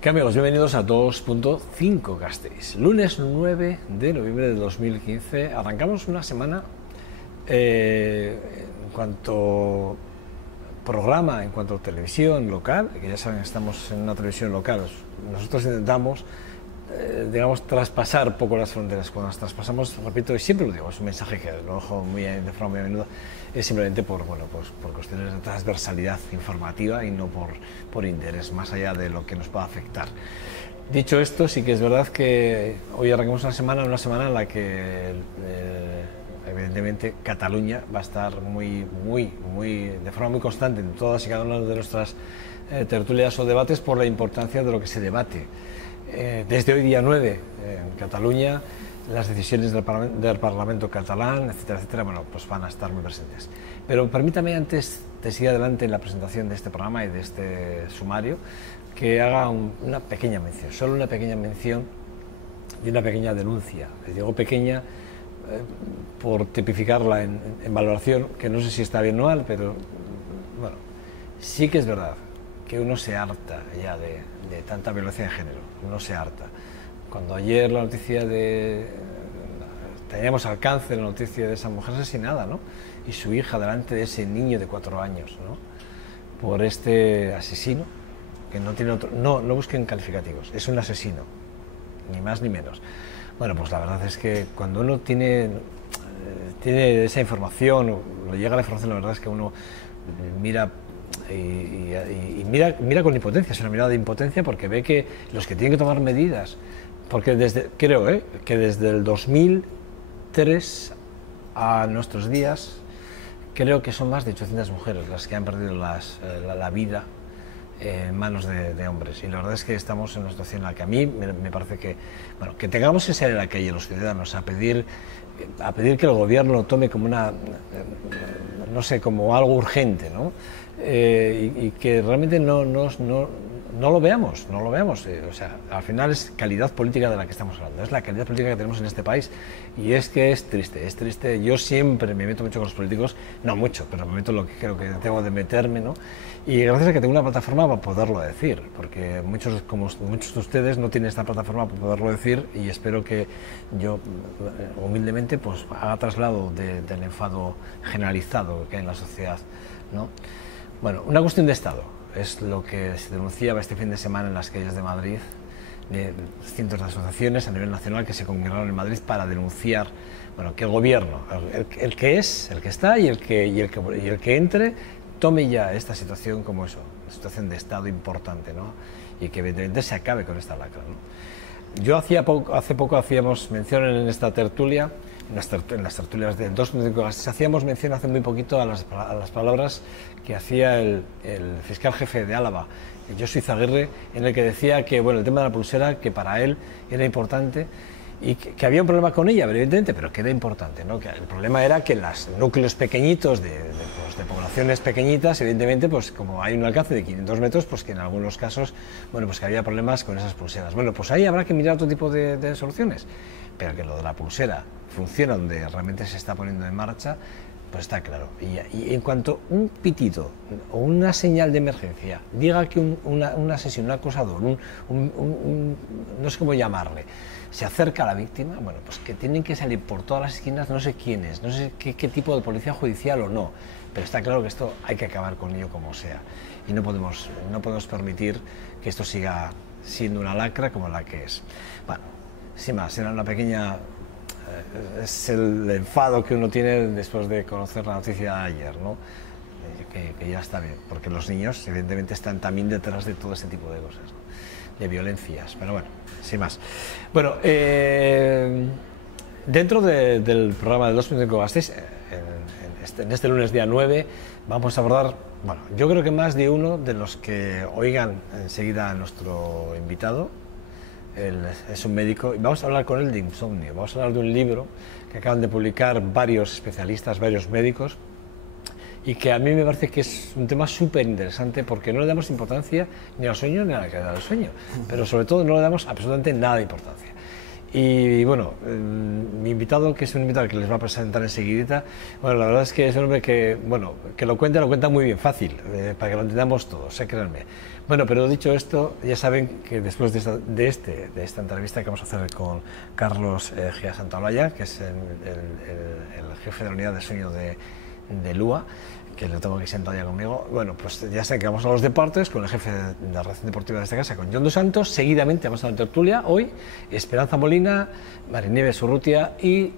¿Qué amigos? Bienvenidos a 2.5 Gasteiz. Lunes 9 de noviembre de 2015. Arrancamos una semana en cuanto programa, en cuanto a televisión local, que ya saben, estamos en una televisión local. Nosotros intentamos, digamos, traspasar poco las fronteras. Cuando las traspasamos, repito, y siempre lo digo, es un mensaje que lo dejo de forma muy a menudo, es simplemente por cuestiones de transversalidad informativa y no por interés, más allá de lo que nos pueda afectar. Dicho esto, sí que es verdad que hoy arrancamos una semana en la que evidentemente Cataluña va a estar de forma muy constante en todas y cada una de nuestras tertulias o debates por la importancia de lo que se debate. Desde hoy día 9 en Cataluña, las decisiones del Parlamento catalán, etcétera, bueno, pues van a estar muy presentes. Pero permítame, antes de seguir adelante en la presentación de este programa y de este sumario, que haga una pequeña mención, solo una pequeña mención y una pequeña denuncia. Les digo pequeña por tipificarla en valoración, que no sé si está bien o mal, pero bueno, sí que es verdad que uno se harta ya de tanta violencia de género, uno se harta. Cuando ayer la noticia teníamos alcance la noticia de esa mujer asesinada, ¿no? Y su hija delante de ese niño de 4 años, ¿no? Por este asesino, que no tiene otro, no busquen calificativos, es un asesino, ni más ni menos. Bueno, pues la verdad es que cuando uno tiene esa información, le llega la información, la verdad es que uno mira y mira con impotencia, es una mirada de impotencia, porque ve que los que tienen que tomar medidas, porque creo que desde el 2003 a nuestros días, creo que son más de 800 mujeres las que han perdido la vida en manos de hombres, y la verdad es que estamos en una situación en la que a mí me parece que, bueno, que tengamos que salir a la calle los ciudadanos a pedir que el gobierno lo tome como no sé, como algo urgente, ¿no? Y que realmente no lo veamos, o sea, al final es calidad política de la que estamos hablando, es la calidad política que tenemos en este país, y es que es triste. Yo siempre me meto mucho con los políticos, no mucho, pero me meto lo que creo que tengo de meterme, ¿no? Y gracias a que tengo una plataforma para poderlo decir, porque muchos de ustedes no tienen esta plataforma para poderlo decir, y espero que yo humildemente pues haga traslado del enfado generalizado que hay en la sociedad, ¿no? Bueno, una cuestión de Estado es lo que se denunciaba este fin de semana en las calles de Madrid, de cientos de asociaciones a nivel nacional que se congregaron en Madrid para denunciar, bueno, que el gobierno, el que está y el que entre, tome ya esta situación como eso, una situación de Estado importante, ¿no? Y que evidentemente se acabe con esta lacra, ¿no? Yo hace poco hacíamos mención en esta tertulia, en las tertulias de 2.5 Gasteiz, hacíamos mención hace muy poquito a las palabras que hacía el fiscal jefe de Álava, Josu Izaguirre, en el que decía que, bueno, el tema de la pulsera, que para él era importante, y que había un problema con ella, evidentemente, pero que era importante, ¿no? Que el problema era que en los núcleos pequeñitos de poblaciones pequeñitas, evidentemente, pues como hay un alcance de 500 metros, pues que en algunos casos, bueno, pues que había problemas con esas pulseras. Bueno, pues ahí habrá que mirar otro tipo de soluciones, pero que lo de la pulsera funciona donde realmente se está poniendo en marcha, pues está claro. Y en cuanto un pitito o una señal de emergencia diga que un asesino, un acosador, no sé cómo llamarle, se acerca a la víctima, bueno, pues que tienen que salir por todas las esquinas, no sé quiénes, no sé qué tipo de policía judicial o no, pero está claro que esto hay que acabar con ello como sea, y no podemos permitir que esto siga siendo una lacra como la que es. Bueno, sin más, era una pequeña... es el enfado que uno tiene después de conocer la noticia de ayer, ¿no? Que ya está bien, porque los niños evidentemente están también detrás de todo ese tipo de cosas, ¿no? De violencias, pero bueno, sin más. Bueno, dentro del programa de 2.5 Gasteiz, en este lunes día 9, vamos a abordar, bueno, yo creo que más de uno de los que oigan enseguida a nuestro invitado. Él es un médico y vamos a hablar con él de insomnio, vamos a hablar de un libro que acaban de publicar varios especialistas, varios médicos, y que a mí me parece que es un tema súper interesante, porque no le damos importancia ni al sueño ni a la calidad del sueño, pero sobre todo no le damos absolutamente nada de importancia. Y bueno, mi invitado, que es un invitado que les va a presentar enseguida, bueno, la verdad es que es un hombre que, bueno, que lo cuenta muy bien, fácil, para que lo entendamos todos, créanme. Bueno, pero dicho esto, ya saben que después de esta entrevista que vamos a hacer con Carlos Gea Santaolalla, que es el jefe de la unidad de sueño de Lua, que lo tengo aquí sentado ya conmigo. Bueno, pues ya sé que vamos a los deportes con el jefe de la redacción deportiva de esta casa, con Jon Dos Santos. Seguidamente vamos a la tertulia hoy, Esperanza Molina, Marinieves Urrutia y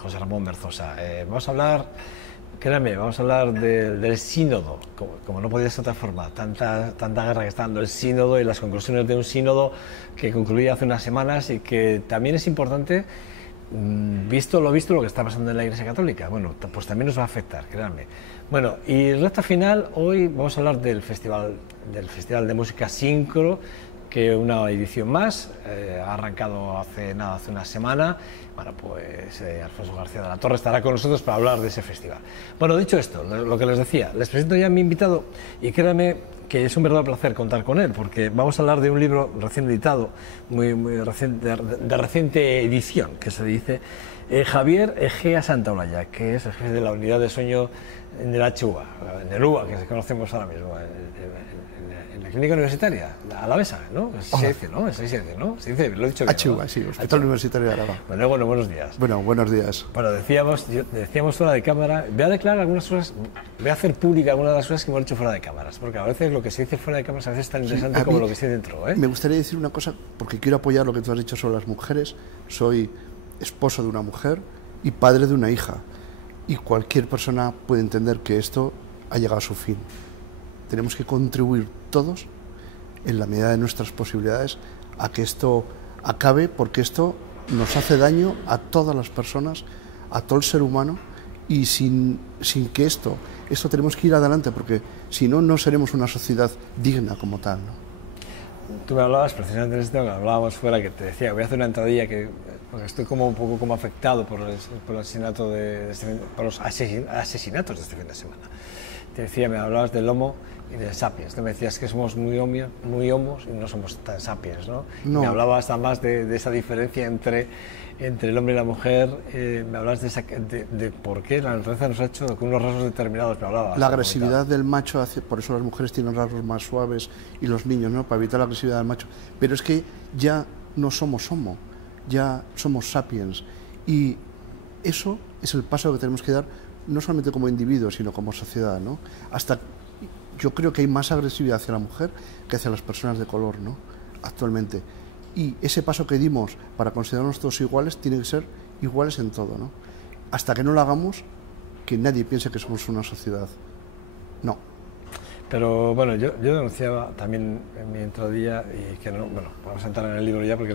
José Ramón Berzosa. Vamos a hablar, créanme, vamos a hablar del sínodo, como no podía ser de otra forma, tanta guerra que está dando el sínodo y las conclusiones de un sínodo que concluía hace unas semanas y que también es importante. Visto lo que está pasando en la Iglesia Católica, bueno, pues también nos va a afectar, créanme. Bueno, y recta final, hoy vamos a hablar del Festival de Música Sincro, que una edición más, ha arrancado hace una semana. Bueno, pues Alfonso García de la Torre estará con nosotros para hablar de ese festival. Bueno, dicho esto, lo que les decía, les presento ya a mi invitado y créanme que es un verdadero placer contar con él, porque vamos a hablar de un libro recién editado, muy reciente, de reciente edición, que se dice, Javier Gea Santaolalla, que es el jefe de la unidad de sueño de la HUA, en el UA, que conocemos ahora mismo, en la clínica universitaria, Alavesa, ¿no? Se dice, ¿no? Se dice, ¿no? Se dice, lo he dicho bien, HUA, ¿no? Sí, Hospital Universitario de Araba. Bueno, buenos días. Bueno, buenos días. Bueno, decíamos fuera de cámara, voy a declarar algunas cosas, voy a hacer pública algunas de las cosas que hemos hecho fuera de cámaras, porque a veces lo que se dice fuera de cámaras a veces es tan interesante como lo que se dice dentro, ¿eh? Me gustaría decir una cosa, porque quiero apoyar lo que tú has dicho sobre las mujeres. Soy esposo de una mujer y padre de una hija, y cualquier persona puede entender que esto ha llegado a su fin. Tenemos que contribuir todos, en la medida de nuestras posibilidades, a que esto acabe, porque esto nos hace daño a todas las personas, a todo el ser humano, y sin que esto tenemos que ir adelante, porque si no, no seremos una sociedad digna como tal, ¿no? Tú me hablabas precisamente de esto, que hablábamos fuera, que te decía, voy a hacer una entradilla porque estoy como un poco como afectado por el asesinato por los asesinatos de este fin de semana. Te decía, me hablabas del homo y del sapiens. Tú me decías que somos muy homos y no somos tan sapiens, ¿no? No. Me hablabas además de esa diferencia entre el hombre y la mujer. Me hablabas de por qué la naturaleza nos ha hecho con unos rasgos determinados. Me hablabas. La agresividad del macho, por eso las mujeres tienen rasgos más suaves y los niños, ¿no? Para evitar la agresividad del macho. Pero es que ya no somos homo, ya somos sapiens. Y eso es el paso que tenemos que dar, no solamente como individuos, sino como sociedad, ¿no? Yo creo que hay más agresividad hacia la mujer que hacia las personas de color, ¿no? Actualmente. Y ese paso que dimos para considerarnos todos iguales tiene que ser iguales en todo, ¿no? Hasta que no lo hagamos, que nadie piense que somos una sociedad. No. Pero bueno, yo denunciaba también en mi entradilla, y que no, bueno, vamos a entrar en el libro ya, porque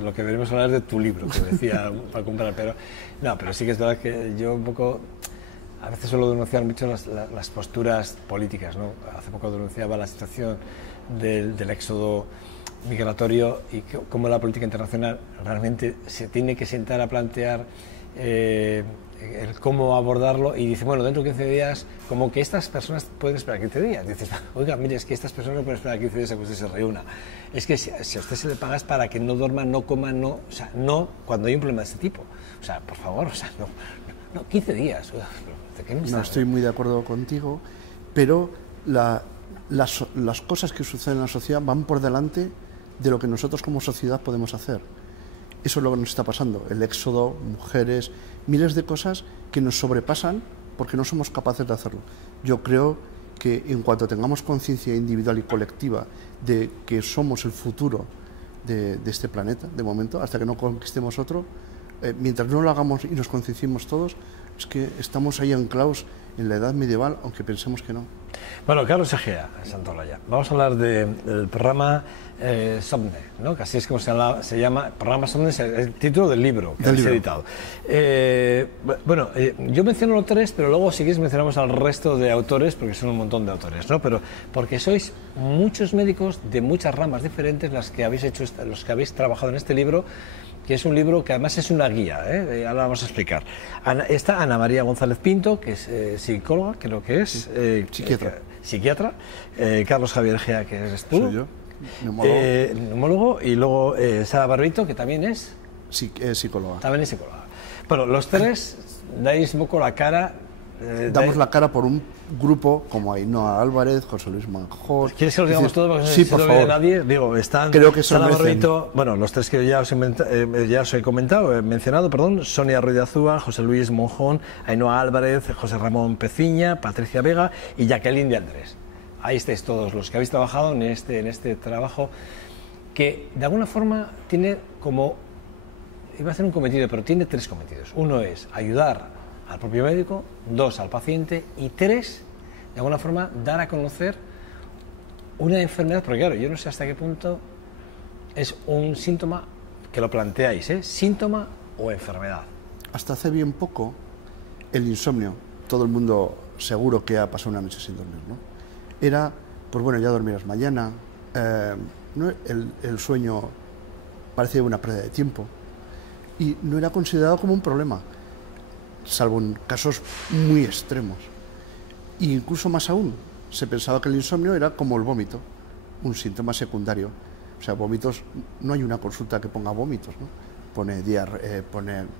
lo que veremos hablar es de tu libro, que decía para comprar, pero sí que es verdad que yo un poco, a veces suelo denunciar mucho las posturas políticas, ¿no? Hace poco denunciaba la situación del éxodo migratorio y cómo la política internacional realmente se tiene que sentar a plantear el cómo abordarlo, y dice, bueno, dentro de 15 días, como que estas personas pueden esperar 15 días. Dices, oiga, mire, es que estas personas no pueden esperar 15 días a que usted se reúna. Es que si a usted se le paga es para que no duerma, no coma, no, o sea, no cuando hay un problema de este tipo. O sea, por favor, o sea, no 15 días. ¿De qué me no estoy muy de acuerdo contigo, pero las cosas que suceden en la sociedad van por delante de lo que nosotros como sociedad podemos hacer. Eso es lo que nos está pasando, el éxodo, mujeres, miles de cosas que nos sobrepasan porque no somos capaces de hacerlo. Yo creo que en cuanto tengamos conciencia individual y colectiva de que somos el futuro de este planeta, de momento, hasta que no conquistemos otro, mientras no lo hagamos y nos concienciemos todos, es que estamos ahí anclados en la edad medieval, aunque pensemos que no. Bueno, Carlos Gea Santaolalla, vamos a hablar del programa Somne, ¿no? Que así es como se llama, programa Somne es el título del libro que habéis editado. Yo menciono los tres, pero luego si queréis mencionamos al resto de autores, porque son un montón de autores, ¿no? Pero porque sois muchos médicos de muchas ramas diferentes los que habéis trabajado en este libro, que es un libro que además es una guía, ahora vamos a explicar. Está Ana María González Pinto, que es psicóloga, creo que es. Psiquiatra. Carlos Javier Gea, que eres tú. Soy yo, neumólogo. Neumólogo. Y luego Sara Barbito, que también es... psicóloga. También es psicóloga. Bueno, los tres dais un poco la cara. Damos la cara por un grupo como Ainhoa Álvarez, José Luis Manjón. ¿Quieres que los digamos todos? Porque sí, si por no favor. ve nadie. Digo, están. Creo que son bueno, los tres que ya os he mencionado, perdón: Sonia Ruiz de Azúa, José Luis Monjón, Ainhoa Álvarez, José Ramón Peciña, Patricia Vega y Jacqueline de Andrés. Ahí estáis todos los que habéis trabajado en este trabajo, que de alguna forma tiene como. Iba a hacer un cometido, pero tiene tres cometidos. Uno es ayudar al propio médico, 2 al paciente y 3, de alguna forma, dar a conocer una enfermedad, porque claro, yo no sé hasta qué punto es un síntoma, que lo planteáis, síntoma o enfermedad. Hasta hace bien poco, el insomnio, todo el mundo seguro que ha pasado una noche sin dormir, ¿no? Era, pues bueno, ya dormirás mañana, ¿no? El sueño parecía una pérdida de tiempo y no era considerado como un problema, salvo en casos muy extremos. E incluso más aún, se pensaba que el insomnio era como el vómito, un síntoma secundario. O sea, vómitos, no hay una consulta que ponga vómitos, ¿no? Pone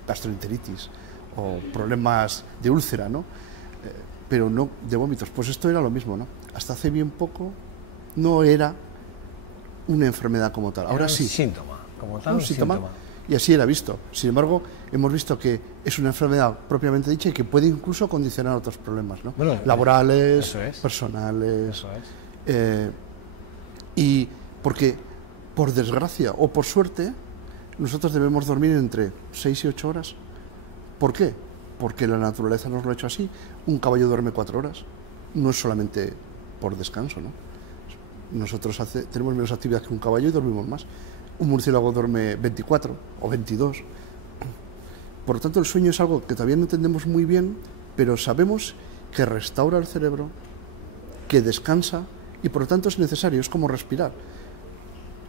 gastroenteritis o problemas de úlcera, ¿no? Pero no de vómitos. Pues esto era lo mismo, ¿no? Hasta hace bien poco no era una enfermedad como tal. Ahora sí. Un síntoma, como tal, un síntoma. Y así era visto. Sin embargo, hemos visto que es una enfermedad propiamente dicha y que puede incluso condicionar otros problemas, ¿no? Bueno, laborales, personales. Eso es. Y porque, por desgracia o por suerte, nosotros debemos dormir entre 6 y 8 horas. ¿Por qué? Porque la naturaleza nos lo ha hecho así. Un caballo duerme 4 horas. No es solamente por descanso, ¿no? Nosotros tenemos menos actividad que un caballo y dormimos más. Un murciélago duerme 24 o 22. Por lo tanto, el sueño es algo que todavía no entendemos muy bien, pero sabemos que restaura el cerebro, que descansa y por lo tanto es necesario, es como respirar.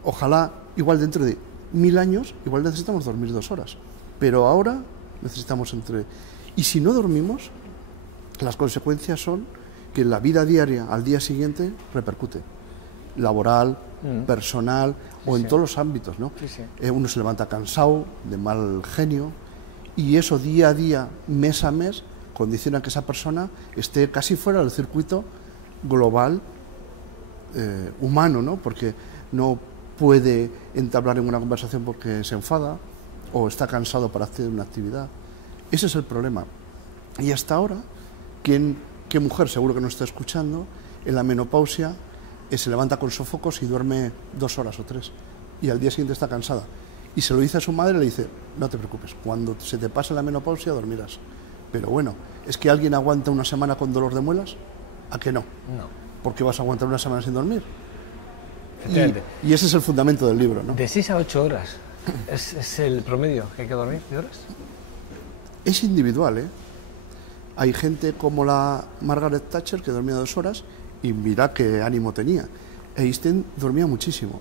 Ojalá, igual dentro de 1000 años, igual necesitamos dormir 2 horas, pero ahora necesitamos Y si no dormimos, las consecuencias son que en la vida diaria, al día siguiente, repercute. Laboral, personal o en todos los ámbitos, ¿no? Uno se levanta cansado, de mal genio, y eso día a día, mes a mes, condiciona que esa persona esté casi fuera del circuito global humano, ¿no? Porque no puede entablar en una conversación porque se enfada o está cansado para hacer una actividad. Ese es el problema. Y hasta ahora, ¿qué mujer, seguro que nos está escuchando, en la menopausia se levanta con sofocos y duerme 2 horas o 3 y al día siguiente está cansada? Y se lo dice a su madre y le dice: no te preocupes, cuando se te pase la menopausia dormirás. Pero bueno, ¿es que alguien aguanta una semana con dolor de muelas? ¿A que no? No. ¿Por qué vas a aguantar una semana sin dormir? Y ese es el fundamento del libro, ¿no? De 6 a 8 horas es el promedio que hay que dormir, ¿de horas? Es individual, ¿eh? Hay gente como la Margaret Thatcher que dormía 2 horas y mira qué ánimo tenía. Einstein dormía muchísimo,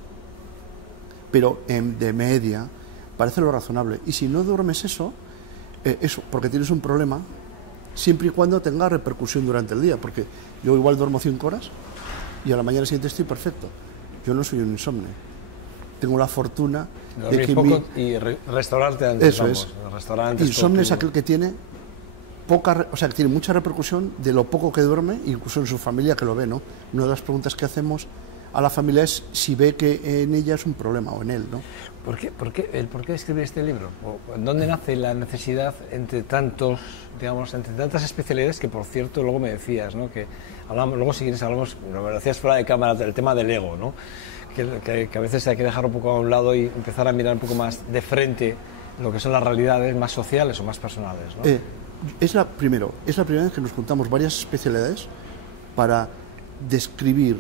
pero de media parece lo razonable. Y si no duermes eso porque tienes un problema, siempre y cuando tenga repercusión durante el día, porque yo igual duermo 5 horas y a la mañana siguiente estoy perfecto. Yo no soy un insomne. Tengo la fortuna de que poco y restaurarte antes. Eso es. Insomne es aquel que tiene que tiene mucha repercusión de lo poco que duerme, incluso en su familia que lo ve, ¿no? Una de las preguntas que hacemos a la familia es si ve que en ella es un problema o en él, ¿no? ¿Por qué escribir este libro? ¿Dónde nace la necesidad entre tantas especialidades que, por cierto, luego me decías, ¿no? Que hablamos, luego si quieres hablamos, me lo decías fuera de cámara, del tema del ego, ¿no? Que a veces hay que dejarlo un poco a un lado y empezar a mirar un poco más de frente lo que son las realidades más sociales o más personales, ¿no? Es la primera vez que nos juntamos varias especialidades para describir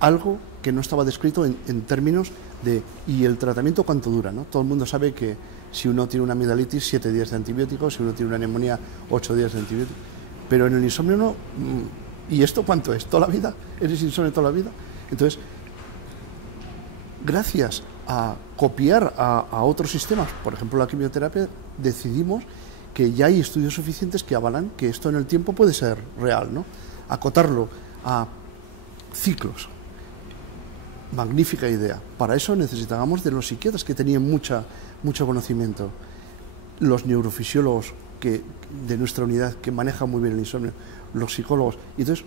algo que no estaba descrito en términos de ¿y el tratamiento cuánto dura? ¿No? Todo el mundo sabe que si uno tiene una amigdalitis, 7 días de antibióticos, si uno tiene una neumonía, 8 días de antibióticos. Pero en el insomnio no. ¿Y esto cuánto es? ¿Toda la vida? ¿Eres insomnio toda la vida? Entonces, gracias a copiar a otros sistemas, por ejemplo la quimioterapia, decidimos que ya hay estudios suficientes que avalan que esto en el tiempo puede ser real, ¿no? Acotarlo a ciclos. magnífica idea. Para eso necesitábamos de los psiquiatras que tenían mucho conocimiento, los neurofisiólogos de nuestra unidad que manejan muy bien el insomnio, los psicólogos. Y entonces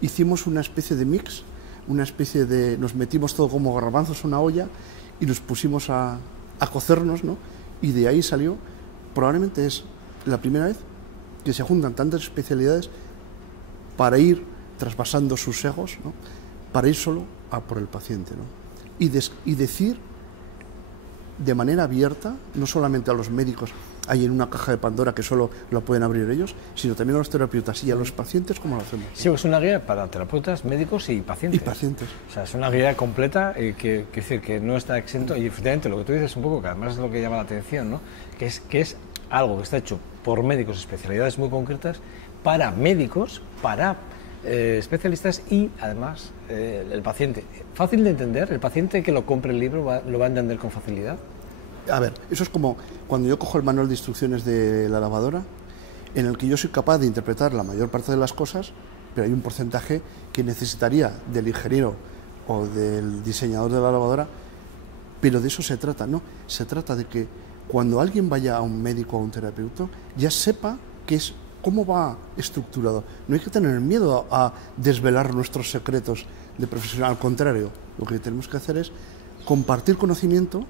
hicimos una especie de mix, nos metimos todo como garbanzos en una olla y nos pusimos a cocernos, ¿no? Y de ahí salió, probablemente es la primera vez que se juntan tantas especialidades para ir traspasando sus egos, ¿no? Para ir solo a por el paciente, ¿no? Y decir de manera abierta, no solamente a los médicos, hay en una caja de Pandora que solo lo pueden abrir ellos, sino también a los terapeutas y a los pacientes, ¿cómo lo hacemos? Sí, es una guía para terapeutas, médicos y pacientes. Y pacientes. O sea, es una guía completa que decir que no está exento, y efectivamente lo que tú dices un poco, que además es lo que llama la atención, ¿no? Que es algo que está hecho por médicos, especialidades muy concretas, para médicos, para especialistas y además el paciente. Fácil de entender, el paciente que lo compre el libro lo va a entender con facilidad. A ver, eso es como cuando yo cojo el manual de instrucciones de la lavadora, en el que yo soy capaz de interpretar la mayor parte de las cosas, pero hay un porcentaje que necesitaría del ingeniero o del diseñador de la lavadora, pero de eso se trata, ¿no? Se trata de que cuando alguien vaya a un médico o a un terapeuta, ya sepa cómo va estructurado. No hay que tener miedo a desvelar nuestros secretos de profesional, al contrario, lo que tenemos que hacer es compartir conocimiento.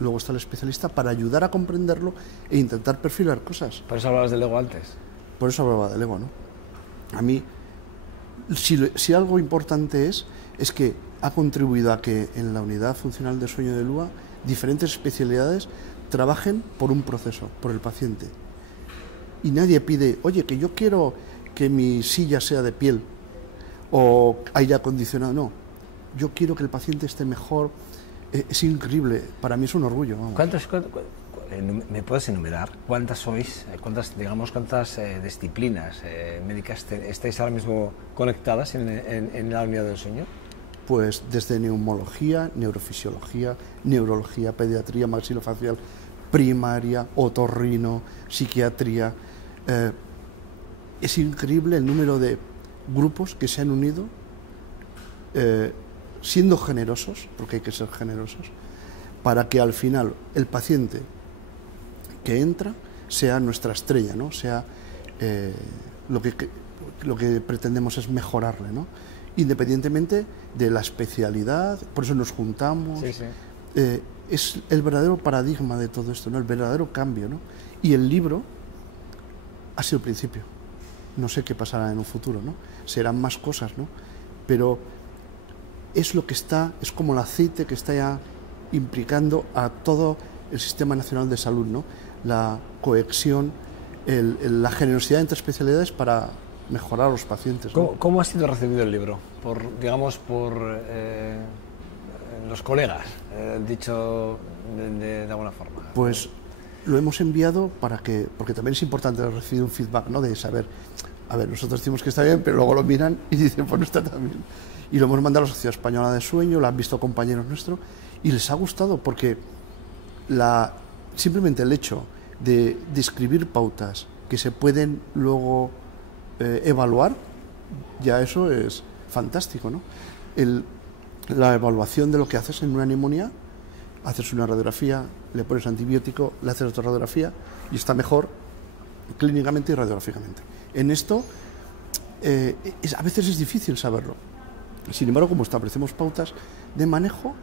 Luego está el especialista para ayudar a comprenderlo e intentar perfilar cosas. Por eso hablabas del ego antes. Por eso hablaba del ego, ¿no? A mí, si algo importante es que ha contribuido a que en la unidad funcional de sueño de Lua diferentes especialidades trabajen por un proceso, por el paciente. Y nadie pide, oye, que yo quiero que mi silla sea de piel o aire acondicionado. No, yo quiero que el paciente esté mejor. Es increíble, para mí es un orgullo. ¿Me puedes enumerar cuántas sois, cuántas disciplinas médicas estáis ahora mismo conectadas en la unidad del sueño? Pues desde neumología, neurofisiología, neurología, pediatría, maxilofacial, primaria, otorrino, psiquiatría. Es increíble el número de grupos que se han unido siendo generosos, porque hay que ser generosos, para que al final el paciente que entra sea nuestra estrella, ¿no? Sea lo que pretendemos es mejorarle, ¿no? Independientemente de la especialidad, por eso nos juntamos. Sí, sí. Es el verdadero paradigma de todo esto, ¿no? El verdadero cambio, ¿no? Y el libro ha sido el principio. No sé qué pasará en un futuro, ¿no? Serán más cosas, ¿no? Pero es lo que es como el aceite que está ya implicando a todo el Sistema Nacional de Salud, ¿no? La cohesión, la generosidad entre especialidades para mejorar a los pacientes, ¿no? ¿Cómo ha sido recibido el libro? Por los colegas, dicho de alguna forma. Pues lo hemos enviado porque también es importante recibir un feedback, ¿no? De saber, a ver, nosotros decimos que está bien, pero luego lo miran y dicen, pues no está tan bien. Y lo hemos mandado a la Sociedad Española de Sueño, lo han visto compañeros nuestros y les ha gustado porque simplemente el hecho de describir pautas que se pueden luego evaluar, ya eso es fantástico, ¿no? La evaluación de lo que haces en una neumonía, haces una radiografía, le pones antibiótico, le haces otra radiografía y está mejor clínicamente y radiográficamente. En esto a veces es difícil saberlo. Sin embargo, como establecemos pautas de manejo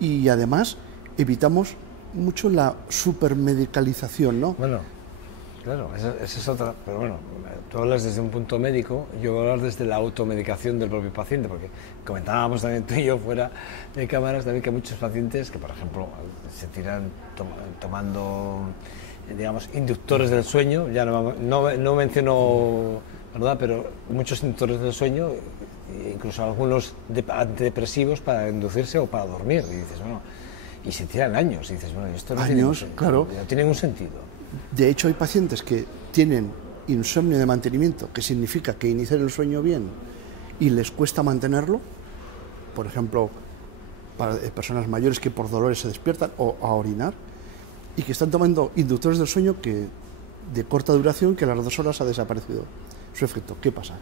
y además evitamos mucho la supermedicalización, ¿no? Bueno, claro, esa es otra, pero bueno, tú hablas desde un punto médico, yo voy a hablar desde la automedicación del propio paciente, porque comentábamos también tú y yo fuera de cámaras también que hay muchos pacientes que, por ejemplo, se tiran tomando, digamos, inductores del sueño, ya no menciono, ¿verdad?, pero muchos inductores del sueño, incluso algunos antidepresivos para inducirse o para dormir, y dices, bueno, y se tiran años, y dices, bueno, esto no tiene ningún sentido. De hecho, hay pacientes que tienen insomnio de mantenimiento, que significa que inician el sueño bien y les cuesta mantenerlo, por ejemplo, para personas mayores que por dolores se despiertan o a orinar, y que están tomando inductores del sueño que de corta duración, que a las 2 horas ha desaparecido su efecto. ¿Qué pasa?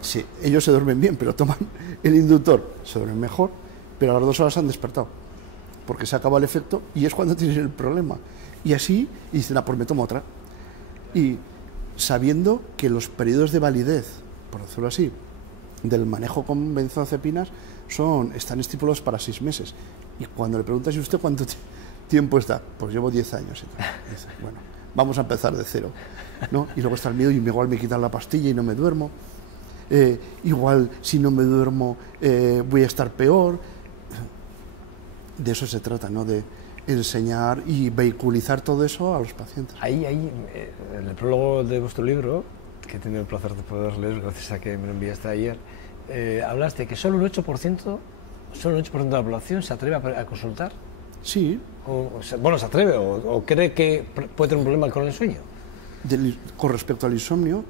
Sí, ellos se duermen bien, pero toman el inductor, se duermen mejor, pero a las 2 horas han despertado, porque se acaba el efecto y es cuando tienes el problema. Y así, y dicen, pues me tomo otra. Y sabiendo que los periodos de validez, por decirlo así, del manejo con benzodiazepinas están estipulados para 6 meses. Y cuando le preguntas, ¿y usted cuánto tiempo está? Pues llevo 10 años. Y dice, bueno, vamos a empezar de cero, ¿no? Y luego está el miedo, y igual me quitan la pastilla y no me duermo. Igual si no me duermo voy a estar peor. De eso se trata, ¿no? De enseñar y vehiculizar todo eso a los pacientes. Ahí, en el prólogo de vuestro libro, que he tenido el placer de poder leer gracias a que me lo enviaste ayer, hablas de que solo un 8% de la población se atreve a consultar. Sí. Bueno, se atreve o cree que puede tener un problema con el sueño. Con respecto al insomnio,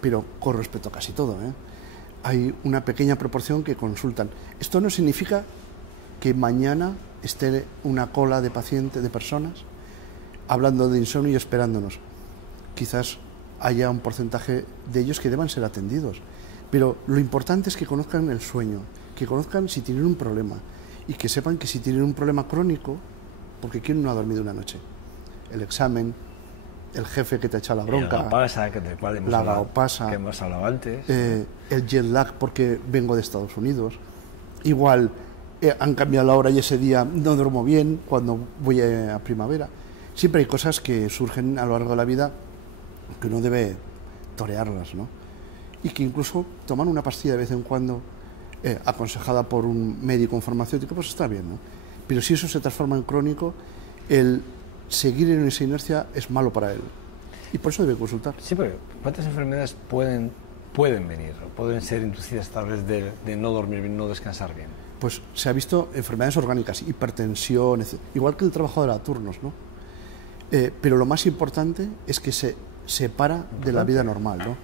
pero con respecto a casi todo, hay una pequeña proporción que consultan. Esto no significa que mañana esté una cola de pacientes, de personas, hablando de insomnio y esperándonos. Quizás haya un porcentaje de ellos que deban ser atendidos. Pero lo importante es que conozcan el sueño, que conozcan si tienen un problema y que sepan que si tienen un problema crónico, porque ¿quién no ha dormido una noche? El examen, el jefe que te echa la bronca, la gaopasa, que hemos hablado antes, el jet lag porque vengo de Estados Unidos, igual han cambiado la hora y ese día no duermo bien cuando voy a primavera. Siempre hay cosas que surgen a lo largo de la vida que uno debe torearlas, ¿no? Y que incluso tomar una pastilla de vez en cuando, aconsejada por un médico, un farmacéutico, pues está bien, ¿no? Pero si eso se transforma en crónico, el seguir en esa inercia es malo para él. Y por eso debe consultar. Sí, pero ¿cuántas enfermedades pueden venir o pueden ser inducidas a través de no dormir bien, no descansar bien? Pues se ha visto enfermedades orgánicas, hipertensión, etc. Igual que el trabajo de turnos, ¿no? Pero lo más importante es que se separa de la vida normal, ¿no?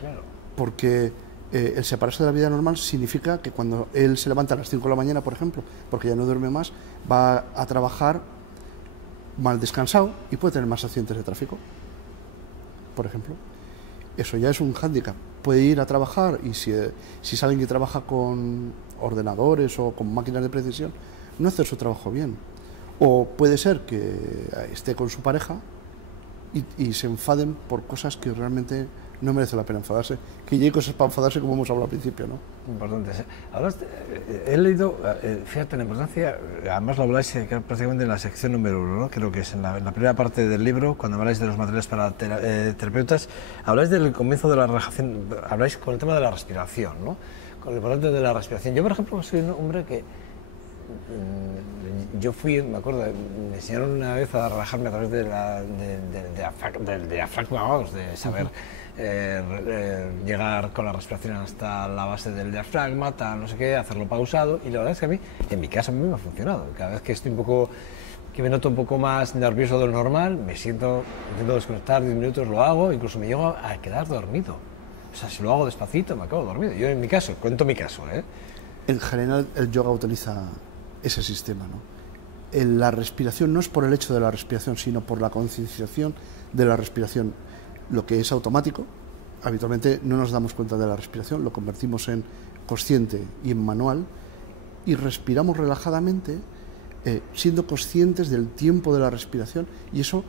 Claro. Porque el separarse de la vida normal significa que cuando él se levanta a las 5 de la mañana, por ejemplo, porque ya no duerme más, va a trabajar mal descansado y puede tener más accidentes de tráfico, por ejemplo. Eso ya es un hándicap. Puede ir a trabajar y si es alguien que trabaja con ordenadores o con máquinas de precisión, no hacer su trabajo bien. O puede ser que esté con su pareja y se enfaden por cosas que realmente no merece la pena enfadarse, que ya hay cosas para enfadarse, como hemos hablado al principio, ¿no? Importante. He leído, fíjate la importancia, además lo habláis prácticamente en la sección número 1, ¿no? Creo que es en la primera parte del libro, cuando habláis de los materiales para terapeutas, habláis del comienzo de la relajación, habláis con el tema de la respiración, ¿no? Con lo importante de la respiración. Yo, por ejemplo, soy un hombre que me acuerdo, me enseñaron una vez a relajarme a través del diafragma, vamos, de saber llegar con la respiración hasta la base del diafragma, tal, no sé qué, hacerlo pausado, y la verdad es que a mí, en mi caso, a mí me ha funcionado. Cada vez que estoy que me noto un poco más nervioso de lo normal, intento desconectar 10 minutos, lo hago, incluso me llego a quedar dormido. O sea, si lo hago despacito, me acabo dormido. Yo en mi caso, cuento mi caso, ¿eh? En general, el yoga utiliza ese sistema, ¿no? La respiración no es por el hecho de la respiración, sino por la concienciación de la respiración. Lo que es automático, habitualmente no nos damos cuenta de la respiración, lo convertimos en consciente y en manual, y respiramos relajadamente, siendo conscientes del tiempo de la respiración, y eso,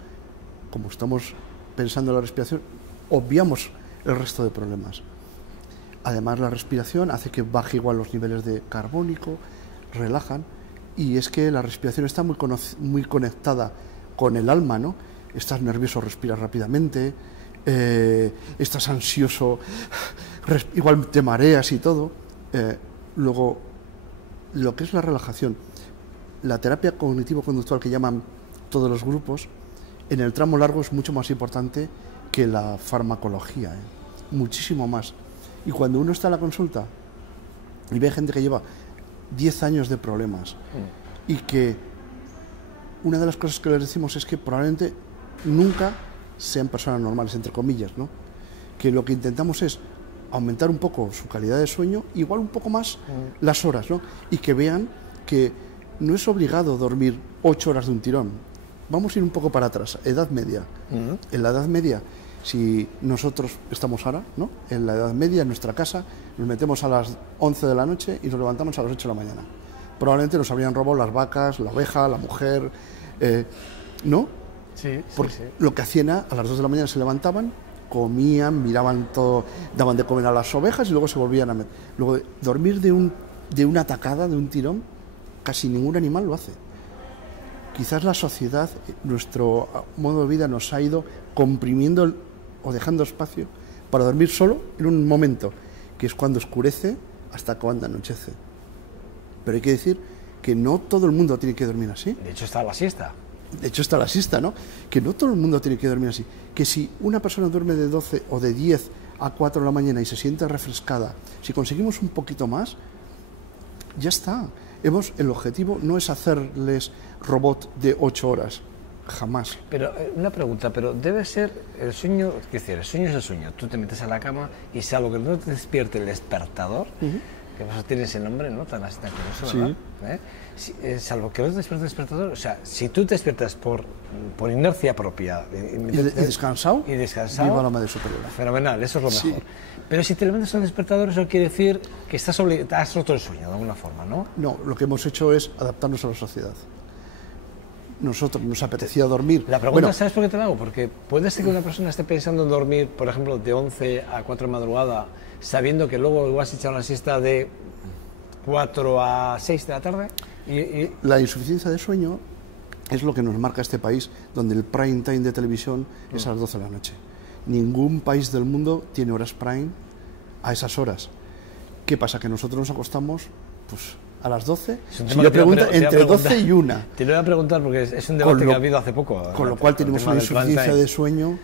como estamos pensando en la respiración, obviamos el resto de problemas. Además, la respiración hace que baje igual los niveles de carbónico, relajan, y es que la respiración está muy conectada con el alma, ¿no? Estás nervioso, respiras rápidamente, estás ansioso, igual te mareas y todo. Luego, lo que es la relajación, la terapia cognitivo-conductual que llaman todos los grupos, en el tramo largo es mucho más importante que la farmacología, muchísimo más. Y cuando uno está en la consulta y ve gente que lleva 10 años de problemas y que una de las cosas que les decimos es que probablemente nunca sean personas normales, entre comillas, ¿no? Que lo que intentamos es aumentar un poco su calidad de sueño, igual un poco más las horas, ¿no? Y que vean que no es obligado dormir 8 horas de un tirón. Vamos a ir un poco para atrás, Edad Media. En la Edad Media, si nosotros estamos ahora, ¿no? En la Edad Media, en nuestra casa, nos metemos a las 11 de la noche y nos levantamos a las 8 de la mañana. probablemente nos habrían robado las vacas, la oveja, la mujer, ¿no? Sí, Porque sí. lo que hacían a las 2 de la mañana se levantaban, comían, miraban todo, daban de comer a las ovejas y luego se volvían a meter. Luego, dormir de una tacada, de un tirón, casi ningún animal lo hace. Quizás la sociedad, nuestro modo de vida nos ha ido comprimiendo o dejando espacio para dormir solo en un momento, que es cuando oscurece hasta cuando anochece. Pero hay que decir que no todo el mundo tiene que dormir así. De hecho está la siesta. De hecho está la siesta, ¿no? Que no todo el mundo tiene que dormir así. Que si una persona duerme de 12 o de 10 a 4 de la mañana y se siente refrescada, si conseguimos un poquito más, ya está. El objetivo no es hacerles robot de 8 horas, jamás. Pero una pregunta, pero debe ser el sueño, es decir, el sueño es el sueño. Tú te metes a la cama y salvo que no te despierte el despertador, que pasa tiene ese nombre, ¿no? Tan así tan curioso, ¿verdad? Salvo que no te despierte el despertador, o sea, si tú te despiertas por inercia propia y descansado, viva la madre superior. Fenomenal, eso es lo mejor. Pero si te levantas al despertador, eso quiere decir que has roto el sueño de alguna forma, ¿no? No, lo que hemos hecho es adaptarnos a la sociedad. Nosotros nos apetecía dormir. La pregunta, ¿sabes por qué te la hago? Porque puede ser que una persona esté pensando en dormir, por ejemplo, de 11 a 4 de madrugada, sabiendo que luego vas a echar una siesta de 4 a 6 de la tarde. La insuficiencia de sueño es lo que nos marca este país, donde el prime time de televisión es a las 12 de la noche. Ningún país del mundo tiene horas prime a esas horas. ¿Qué pasa? Que nosotros nos acostamos pues a las 12. Si yo pregunto, entre 12 y 1. Te lo voy a preguntar porque es un debate que ha habido hace poco. Con lo cual tenemos una insuficiencia de sueño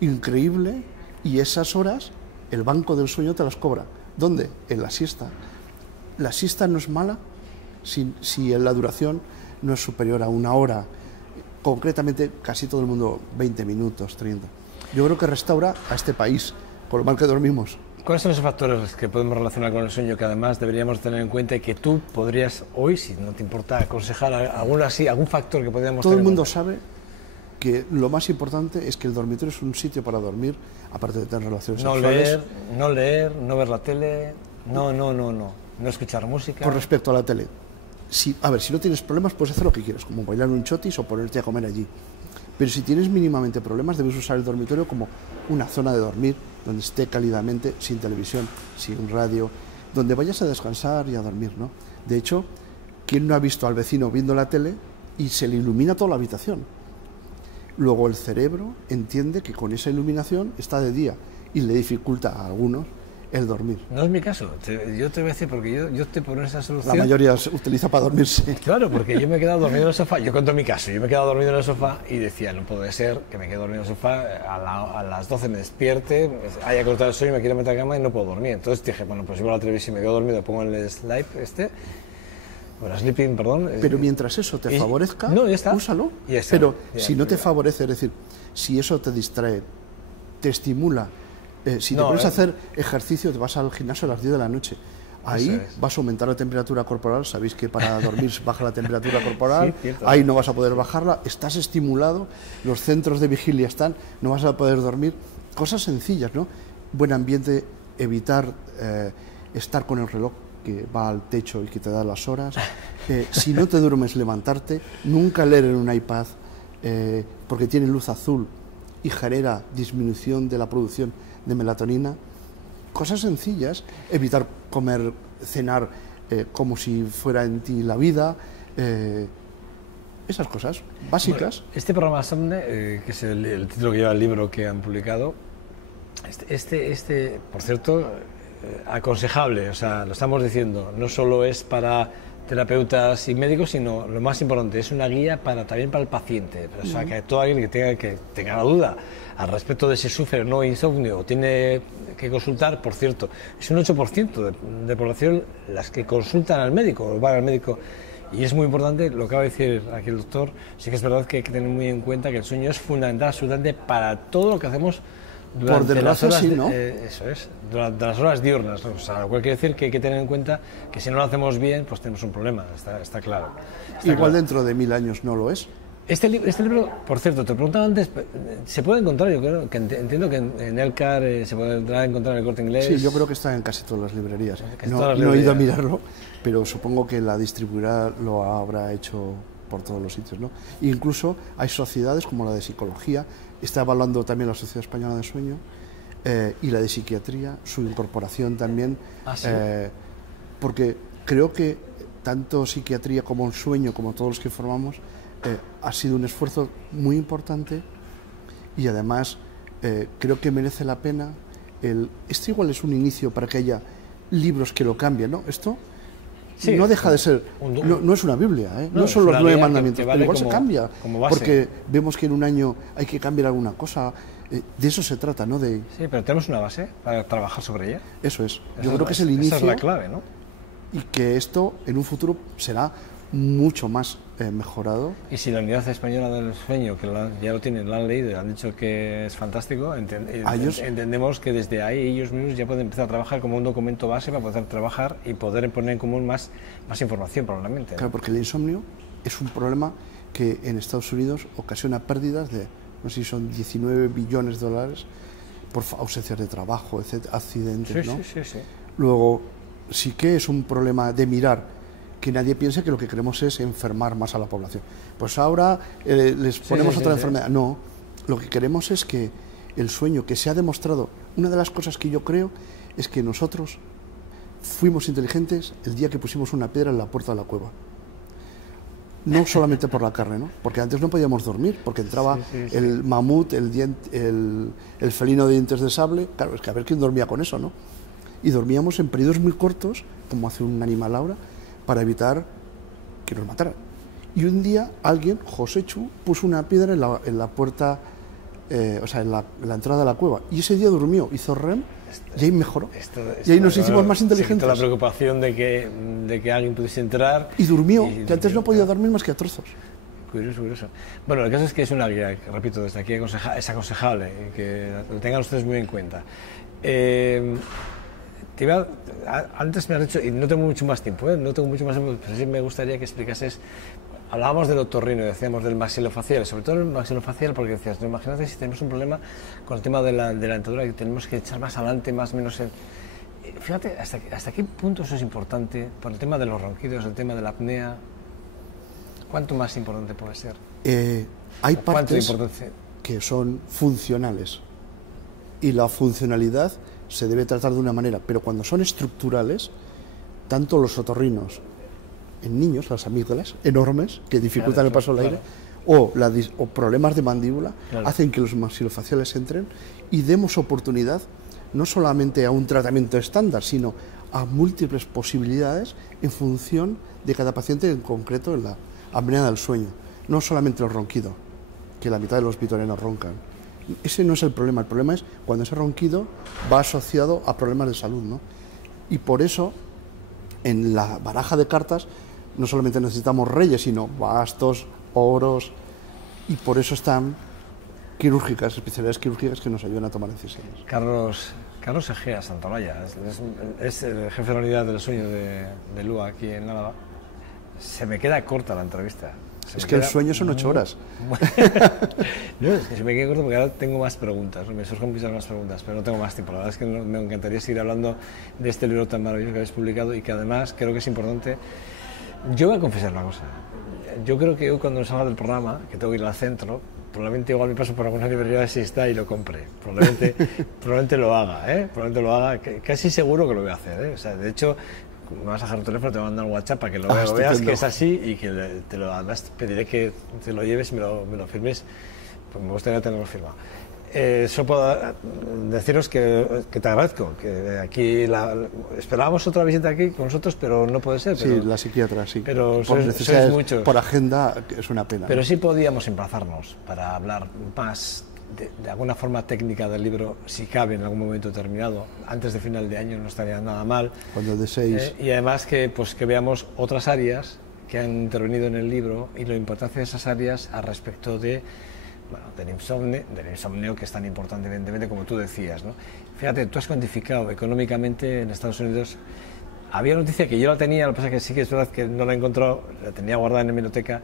increíble y esas horas el banco del sueño te las cobra. ¿Dónde? En la siesta. La siesta no es mala si la duración no es superior a 1 hora. Concretamente, casi todo el mundo 20 minutos, 30. Yo creo que restaura a este país, con lo mal que dormimos. ¿Cuáles son esos factores que podemos relacionar con el sueño que además deberíamos tener en cuenta y que tú podrías hoy, si no te importa, aconsejar algún factor que podríamos Todo tener el mundo en cuenta? sabe que lo más importante es que el dormitorio es un sitio para dormir, aparte de tener relaciones sexuales. No leer, no ver la tele, no escuchar música. Con respecto a la tele, si no tienes problemas puedes hacer lo que quieras, como bailar un chotis o ponerte a comer allí. Pero si tienes mínimamente problemas, debes usar el dormitorio como una zona de dormir, donde esté cálidamente, sin televisión, sin radio, donde vayas a descansar y a dormir, ¿no? De hecho, ¿quién no ha visto al vecino viendo la tele y se le ilumina toda la habitación? Luego el cerebro entiende que con esa iluminación está de día y le dificulta a algunos el dormir. No es mi caso, yo te voy a decir, porque yo estoy por esa solución. La mayoría se utiliza para dormirse. Claro, porque yo me he quedado dormido en el sofá, yo cuento mi caso, yo me he quedado dormido en el sofá y decía, no puede ser que me quede dormido en el sofá, a las 12 me despierte, haya cortado el sueño, me quiero meter a la cama y no puedo dormir. Entonces dije, bueno, pues igual a la televisión me quedo dormido, pongo el sleep sleeping, perdón. Pero mientras eso te favorezca, ya está. úsalo. Ya está. Pero si no te favorece, es decir, si eso te distrae, te estimula, si te pones a hacer ejercicio, te vas al gimnasio a las 10 de la noche. Ahí vas a aumentar la temperatura corporal. Sabéis que para dormir baja la temperatura corporal. Sí, ahí no vas a poder bajarla. Estás estimulado. Los centros de vigilia están. No vas a poder dormir. Cosas sencillas, ¿no? Buen ambiente, evitar estar con el reloj que va al techo y que te da las horas. Si no te duermes, levantarte. Nunca leer en un iPad porque tiene luz azul y genera disminución de la producción de melatonina. Cosas sencillas, evitar comer, cenar como si fuera en ti la vida, esas cosas básicas. Bueno, este programa Somne, que es el título que lleva el libro que han publicado, por cierto, aconsejable, o sea, lo estamos diciendo, no solo es para terapeutas y médicos, sino lo más importante, es una guía también para el paciente, o sea, que todo alguien que tenga la duda al respecto de si sufre o no insomnio o tiene que consultar, por cierto, es un 8% de población las que consultan al médico o van al médico, y es muy importante lo que acaba de decir aquí el doctor. Sí que es verdad que hay que tener muy en cuenta que el sueño es fundamental absolutamente para todo lo que hacemos durante las horas, sí, ¿no? Eso es, durante las horas diurnas, ¿no? O sea, lo cual quiere decir que hay que tener en cuenta que si no lo hacemos bien, pues tenemos un problema, está claro. Igual claro. Dentro de 1000 años no lo es. Este libro, por cierto, te preguntaba antes, ¿se puede encontrar? Yo creo que entiendo que en Elcar se puede encontrar en el Corte Inglés. Sí, yo creo que está en casi todas las librerías. No he ido a mirarlo, pero supongo que la distribuidora lo habrá hecho por todos los sitios, ¿no? E incluso hay sociedades como la de psicología, está evaluando también la Sociedad Española de Sueño, y la de psiquiatría, su incorporación también, ¿Sí? Porque creo que tanto psiquiatría como el sueño, como todos los que formamos, ha sido un esfuerzo muy importante, y además creo que merece la pena. Esto igual es un inicio para que haya libros que lo cambien, ¿no? Esto sí, no deja de ser, no es una Biblia, no son los 9 mandamientos, pero igual se cambia, porque vemos que en un año hay que cambiar alguna cosa. De eso se trata, ¿no? Sí, pero tenemos una base para trabajar sobre ella. Eso es. Yo creo que es el inicio. Esa es la clave, ¿no? Y que esto en un futuro será mucho más mejorado. Y si la Unidad Española del Sueño, que ya lo tienen, lo han leído, han dicho que es fantástico, entendemos que desde ahí ellos mismos ya pueden empezar a trabajar como un documento base para poder trabajar y poder poner en común más información probablemente, ¿no? Claro, porque el insomnio es un problema que en Estados Unidos ocasiona pérdidas de, no sé si son 19 billones de dólares por ausencias de trabajo, etcétera, accidentes, ¿no? Sí. Luego, sí que es un problema de mirar, que nadie piense que lo que queremos es enfermar más a la población. Pues ahora les ponemos otra enfermedad. No, lo que queremos es que el sueño, que se ha demostrado, una de las cosas que yo creo es que nosotros fuimos inteligentes el día que pusimos una piedra en la puerta de la cueva. No solamente por la carne, ¿no? Porque antes no podíamos dormir, porque entraba el mamut, el felino de dientes de sable. Claro, es que a ver quién dormía con eso, ¿no? Y dormíamos en periodos muy cortos, como hace un animal ahora, para evitar que nos mataran. Y un día alguien, José Chu, puso una piedra en la puerta, o sea, en la entrada de la cueva. Y ese día durmió, hizo REM, y ahí mejoró. Y ahí nos hicimos más inteligentes. La preocupación de que alguien pudiese entrar. Y durmió, que antes no podía dormir más que a trozos. Curioso. Bueno, el caso es que es una guía, repito, desde aquí es aconsejable que lo tengan ustedes muy en cuenta. Antes me has dicho, y no tengo mucho más tiempo, pero sí me gustaría que explicases. Hablábamos del otorrino, decíamos del maxilofacial, sobre todo el maxilofacial, porque decías, no, imagínate si tenemos un problema con el tema de la dentadura, que tenemos que echar más adelante, más o menos. Fíjate, ¿hasta qué punto eso es importante? Por el tema de los ronquidos, el tema de la apnea, ¿cuánto más importante puede ser? Hay partes que son funcionales, y la funcionalidad se debe tratar de una manera, pero cuando son estructurales, tanto los otorrinos en niños, las amígdalas enormes que dificultan el paso del aire, o problemas de mandíbula, hacen que los maxilofaciales entren, y demos oportunidad no solamente a un tratamiento estándar, sino a múltiples posibilidades en función de cada paciente, en concreto en la apnea del sueño, no solamente el ronquido, que la mitad de los vitorenos roncan. Ese no es el problema es cuando ese ronquido va asociado a problemas de salud, ¿no? Y por eso, en la baraja de cartas, no solamente necesitamos reyes, sino bastos, oros, y por eso están especialidades quirúrgicas que nos ayudan a tomar decisiones. Carlos Egea Santolaya es el jefe de la unidad del sueño de Lua aquí en Álava. Se me queda corta la entrevista. Es que el sueño son 8 horas. No, es que se me queda corto porque ahora tengo más preguntas, me surgen muchas más preguntas, pero no tengo más tiempo. La verdad es que me encantaría seguir hablando de este libro tan maravilloso que habéis publicado y que además creo que es importante. Yo voy a confesar una cosa. Yo creo que yo cuando salga del programa, que tengo que ir al centro, probablemente igual me paso por alguna librería si está y lo compre. Probablemente lo haga, Probablemente lo haga. Casi seguro que lo voy a hacer, O sea, de hecho, me vas a dejar el teléfono, te voy a mandar un WhatsApp para que lo veas que es así y que además pediré que te lo lleves y me lo firmes, pues me gustaría tenerlo firmado. Solo puedo deciros que te agradezco, que aquí esperábamos otra visita aquí con nosotros, pero no puede ser. Sí, la psiquiatra, sí. Pero sois muchos. Por agenda es una pena. Pero sí podíamos emplazarnos para hablar más de alguna forma técnica del libro, si cabe en algún momento determinado, antes de final de año no estaría nada mal. Cuando deseéis. Y además que veamos otras áreas que han intervenido en el libro y la importancia de esas áreas al respecto del insomnio, que es tan importante, evidentemente, como tú decías, ¿no? Fíjate, tú has cuantificado económicamente en Estados Unidos. Había noticia que yo la tenía, lo que pasa es que sí que es verdad que no la he encontrado, la tenía guardada en la biblioteca,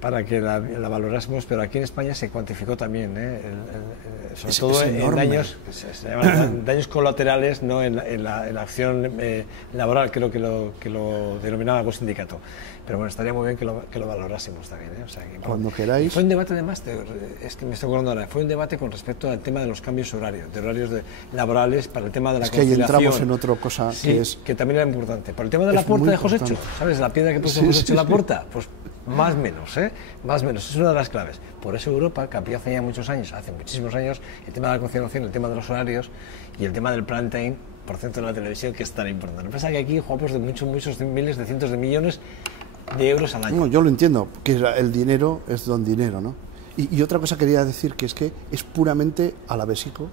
para que la valorásemos, pero aquí en España se cuantificó también, sobre todo en daños, se llaman daños colaterales, no en la acción laboral, creo que lo denominaba algún sindicato. Pero bueno, estaría muy bien que lo valorásemos también. O sea, que, cuando queráis. Fue un debate además, es que me estoy acordando ahora, fue un debate con respecto al tema de los cambios horarios, laborales, para el tema de la conciliación. Es que ahí entramos en otra cosa que también era importante. Por el tema de la puerta de Josécho, ¿sabes? La piedra que puso Josécho en la puerta, pues más o menos, es una de las claves. Por eso Europa, que había hace ya muchos años, hace muchísimos años, el tema de la conciliación, el tema de los horarios y el tema del prime time, por ciento de la televisión, que es tan importante. Lo que pasa es que aquí jugamos de muchos miles, de cientos de millones de euros al año. No, yo lo entiendo, que el dinero es don dinero, ¿no? Y otra cosa quería decir, que es puramente alavesico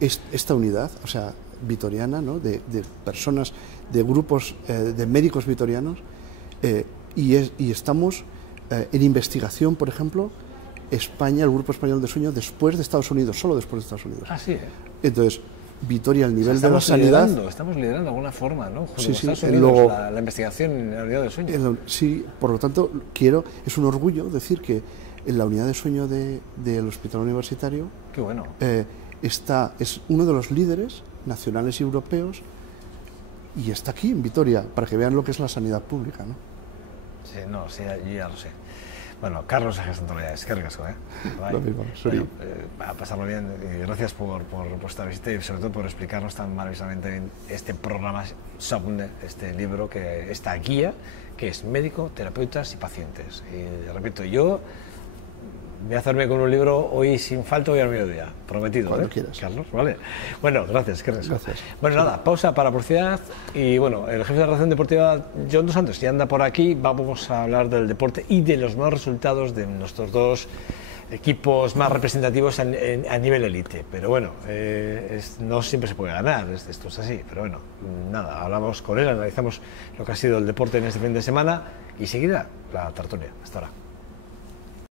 esta unidad, o sea, vitoriana, ¿no? De personas, de grupos, de médicos vitorianos, y estamos en investigación, por ejemplo, España, el Grupo Español de Sueño, después de Estados Unidos, solo después de Estados Unidos. Así es. Entonces, Vitoria, al nivel de la sanidad... Estamos liderando de alguna forma, ¿no? Junto Sí, con sí, Estados Unidos, luego, la investigación en la unidad de sueño. Sí, por lo tanto, es un orgullo decir que en la unidad de sueño del Hospital Universitario... Qué bueno. Es uno de los líderes nacionales y europeos, y está aquí en Vitoria, para que vean lo que es la sanidad pública, ¿no? Sí, yo ya lo sé. Bueno, Carlos Santolaya, es que ricasco, Lo mismo, a pasarlo bien, y gracias por vuestra visita y sobre todo por explicarnos tan maravillosamente bien este programa Sogne, este libro, esta guía, que es Médico, Terapeutas y Pacientes. Y repito, yo voy a hacerme con un libro hoy sin falta, hoy al mediodía, prometido. Cuando quieras. Carlos, ¿vale? Bueno, gracias. Gracias. Bueno, nada, pausa para publicidad y bueno, el jefe de la redacción deportiva, John Dos Santos, ya anda por aquí, vamos a hablar del deporte y de los nuevos resultados de nuestros dos equipos más representativos a nivel élite, pero bueno, no siempre se puede ganar, esto es así, pero bueno, nada, hablamos con él, analizamos lo que ha sido el deporte en este fin de semana y seguida la tertulia. Hasta ahora.